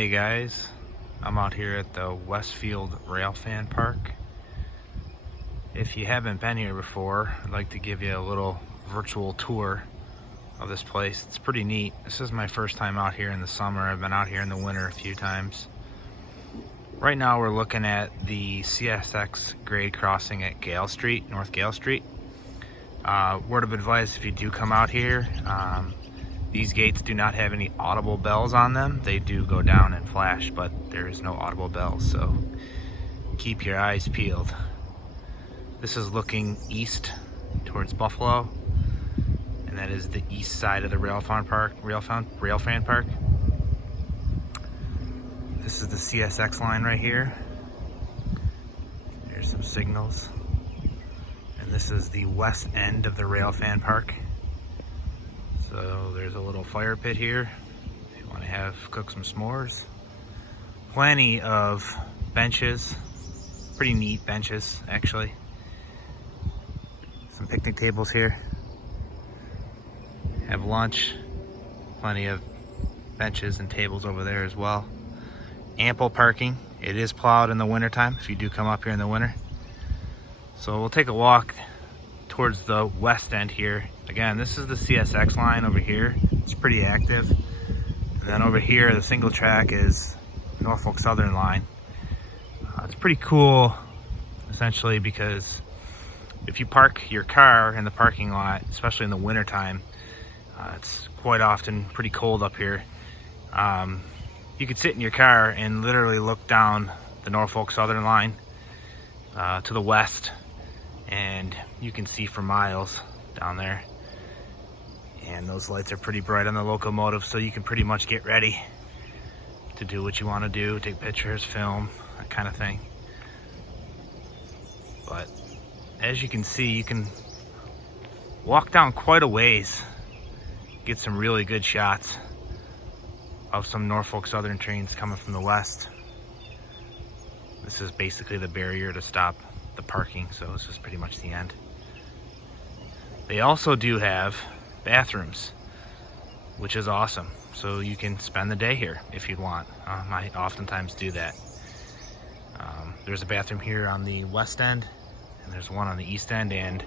Hey guys, I'm out here at the Westfield Railfan Park. If you haven't been here before, I'd like to give you a little virtual tour of this place. It's pretty neat. This is my first time out here in the summer. I've been out here in the winter a few times. Right now we're looking at the Csx Grade Crossing at Gale Street, North Gale Street. Word of advice, if you do come out here, these gates do not have any audible bells on them. They do go down and flash, but there is no audible bells, so keep your eyes peeled. This is looking east towards Buffalo, and that is the east side of the Railfan Park. This is the CSX line right here. There's some signals. And this is the west end of the Railfan Park. So there's a little fire pit here if you want to cook some s'mores. Plenty of benches, pretty neat benches actually. Some picnic tables here. Have lunch, plenty of benches and tables over there as well. Ample parking. It is plowed in the wintertime if you do come up here in the winter. So we'll take a walk towards the west end here. Again, this is the CSX line over here. It's pretty active. And then over here, the single track is Norfolk Southern line. It's pretty cool, essentially, because if you park your car in the parking lot, especially in the wintertime, it's quite often pretty cold up here. You could sit in your car and literally look down the Norfolk Southern line to the west, and you can see for miles down there. And those lights are pretty bright on the locomotive, so you can pretty much get ready to do what you want to do, take pictures, film, that kind of thing. But as you can see, you can walk down quite a ways, get some really good shots of some Norfolk Southern trains coming from the west. This is basically the barrier to stop the parking, so this is pretty much the end. They also do have bathrooms, which is awesome. So you can spend the day here if you'd want. I oftentimes do that. There's a bathroom here on the west end, and there's one on the east end, and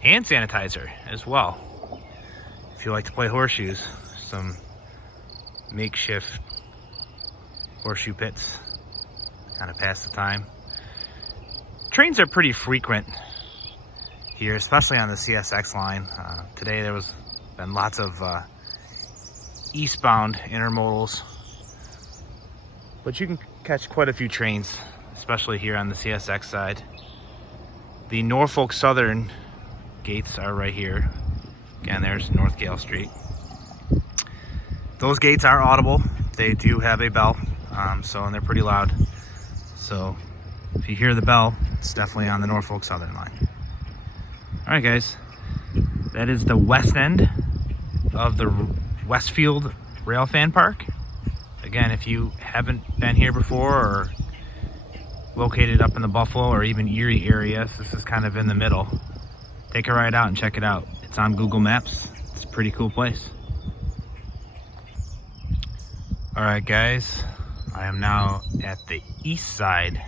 hand sanitizer as well. If you like to play horseshoes, some makeshift horseshoe pits, kind of pass the time. Trains are pretty frequent here, especially on the CSX line. Today there was been lots of eastbound intermodals, but you can catch quite a few trains, especially here on the CSX side. The Norfolk Southern gates are right here. Again, there's North Gale Street. Those gates are audible. They do have a bell, and they're pretty loud. So if you hear the bell, it's definitely on the Norfolk Southern line. All right, guys, that is the west end of the Westfield Railfan Park. Again, if you haven't been here before or located up in the Buffalo or even Erie areas, this is kind of in the middle. Take a ride out and check it out. It's on Google Maps. It's a pretty cool place. All right, guys, I am now at the east side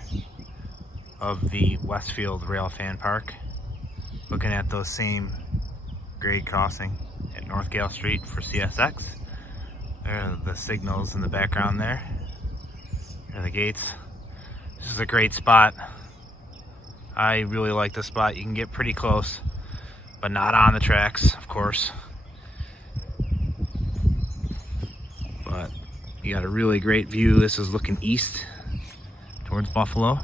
of the Westfield Railfan Park, looking at those same grade crossing at North Gale Street for CSX. There are the signals in the background there. There are the gates. This is a great spot. I really like this spot. You can get pretty close, but not on the tracks, of course. But you got a really great view. This is looking east towards Buffalo.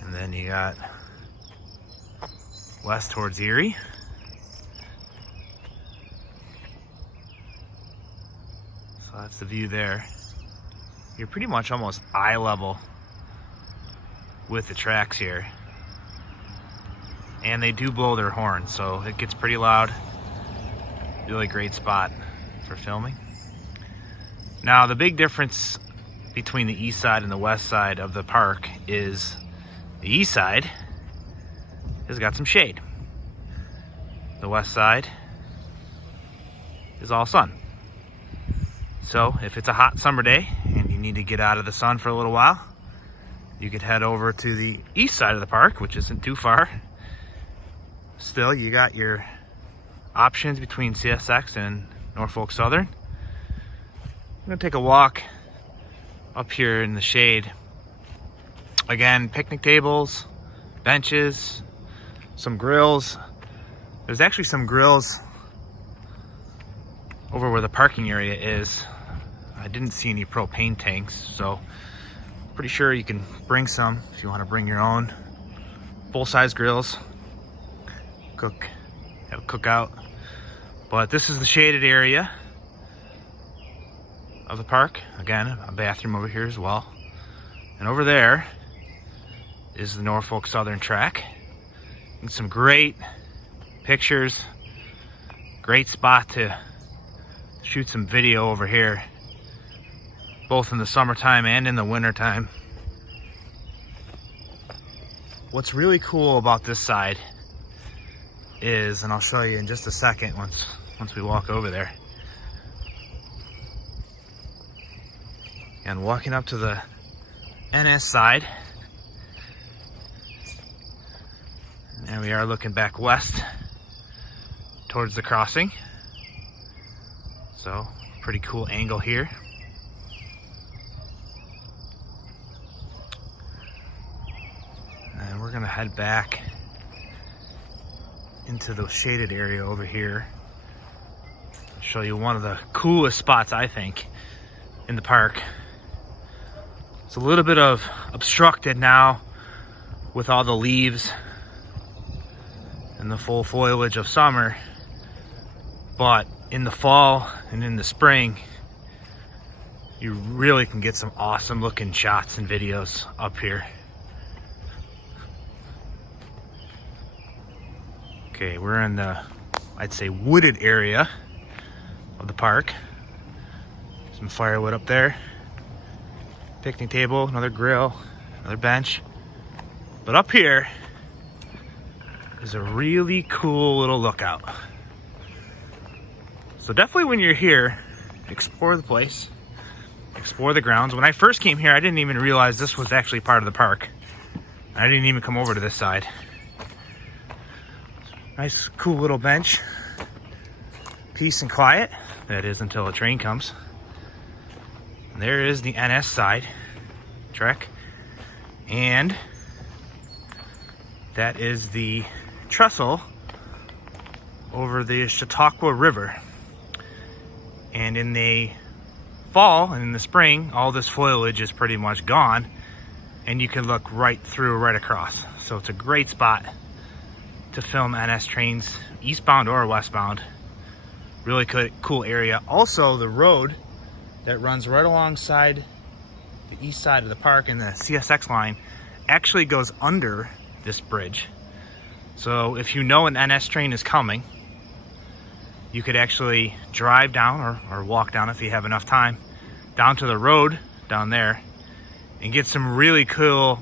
And then you got west towards Erie. So that's the view there. You're pretty much almost eye level with the tracks here. And they do blow their horn, so it gets pretty loud. Really great spot for filming. Now, the big difference between the east side and the west side of the park is the east side has got some shade. The west side is all sun. So if it's a hot summer day and you need to get out of the sun for a little while, you could head over to the east side of the park, which isn't too far. Still, you got your options between CSX and Norfolk Southern. I'm gonna take a walk up here in the shade. Again, picnic tables, benches, some grills. There's actually some grills over where the parking area is. I didn't see any propane tanks, so pretty sure you can bring some if you want to bring your own. Full-size grills, have a cookout. But this is the shaded area of the park. Again, a bathroom over here as well. And over there is the Norfolk Southern track. And some great pictures. Great spot to shoot some video over here, both in the summertime and in the wintertime. What's really cool about this side is, and I'll show you in just a second once we walk over there. And walking up to the NS side, and there we are looking back west towards the crossing. So, pretty cool angle here. And we're gonna head back into the shaded area over here. Show you one of the coolest spots, I think, in the park. It's a little bit of obstructed now with all the leaves and the full foliage of summer, but in the fall and in the spring, you really can get some awesome looking shots and videos up here. Okay, we're in the, I'd say, wooded area of the park. Some firewood up there. Picnic table, another grill, another bench. But up here is a really cool little lookout. So definitely when you're here, explore the place, explore the grounds. When I first came here, I didn't even realize this was actually part of the park. I didn't even come over to this side. Nice, cool little bench. Peace and quiet. That is until a train comes. And there is the NS side trek. And that is the trestle over the Chautauqua River. And in the fall and in the spring, all this foliage is pretty much gone. And you can look right through, right across. So it's a great spot to film NS trains, eastbound or westbound. Really cool area. Also, the road that runs right alongside the east side of the park and the CSX line actually goes under this bridge. So if you know an NS train is coming, you could actually drive down or walk down if you have enough time, down to the road down there and get some really cool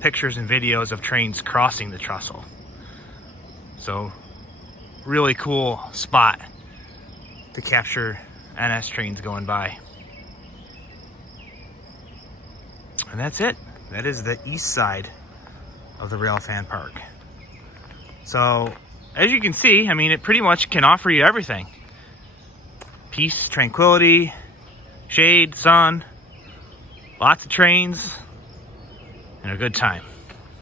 pictures and videos of trains crossing the trestle. So really cool spot to capture NS trains going by. And that's it. That is the east side of the Railfan Park. So as you can see, I mean, it pretty much can offer you everything. Peace, tranquility, shade, sun, lots of trains, and a good time.